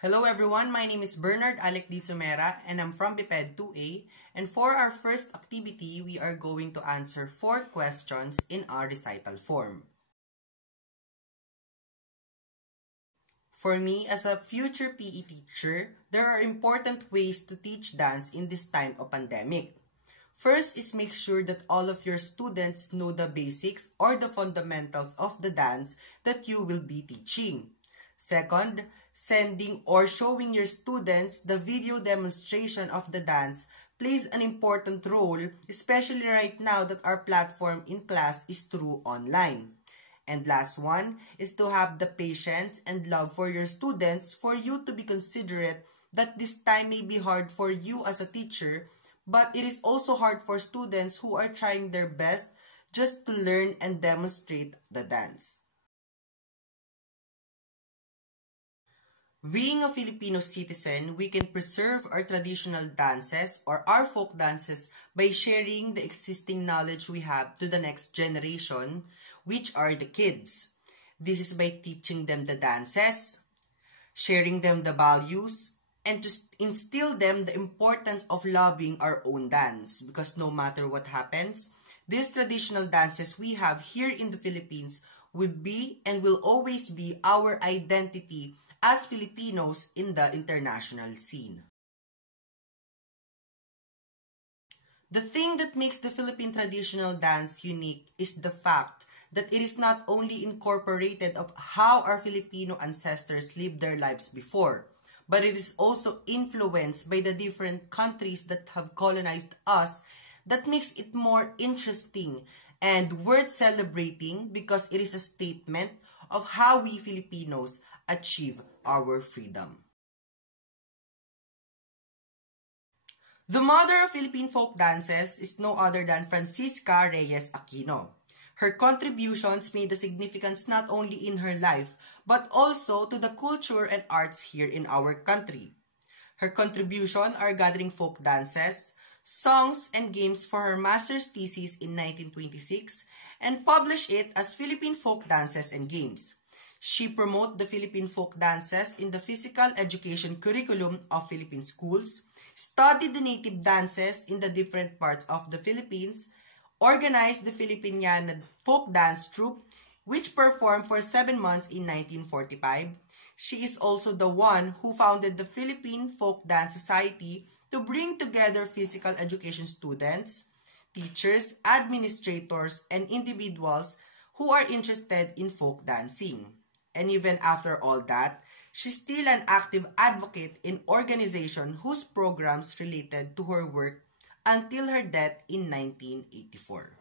Hello everyone, my name is Bernard Alec Di Sumera and I'm from BPED 2A, and for our first activity, we are going to answer 4 questions in our recital form. For me, as a future PE teacher, there are important ways to teach dance in this time of pandemic. First is make sure that all of your students know the basics or the fundamentals of the dance that you will be teaching. Second, sending or showing your students the video demonstration of the dance plays an important role, especially right now that our platform in class is through online. And last one is to have the patience and love for your students for you to be considerate that this time may be hard for you as a teacher, but it is also hard for students who are trying their best just to learn and demonstrate the dance. Being a Filipino citizen, we can preserve our traditional dances or our folk dances by sharing the existing knowledge we have to the next generation, which are the kids. This is by teaching them the dances, sharing them the values, and to instill them the importance of loving our own dance. Because no matter what happens, these traditional dances we have here in the Philippines will be and will always be our identity as Filipinos in the international scene. The thing that makes the Philippine traditional dance unique is the fact that it is not only incorporated of how our Filipino ancestors lived their lives before, but it is also influenced by the different countries that have colonized us. That makes it more interesting and worth celebrating because it is a statement of how we Filipinos achieve our freedom. The mother of Philippine folk dances is no other than Francisca Reyes Aquino. Her contributions made a significance not only in her life, but also to the culture and arts here in our country. Her contributions are gathering folk dances, songs, and games for her master's thesis in 1926 and published it as Philippine Folk Dances and Games. She promoted the Philippine folk dances in the physical education curriculum of Philippine schools, studied the native dances in the different parts of the Philippines, organized the Filipiniana folk dance troupe, which performed for 7 months in 1945. She is also the one who founded the Philippine Folk Dance Society to bring together physical education students, teachers, administrators, and individuals who are interested in folk dancing. And even after all that, she's still an active advocate in organization whose programs related to her work until her death in 1984.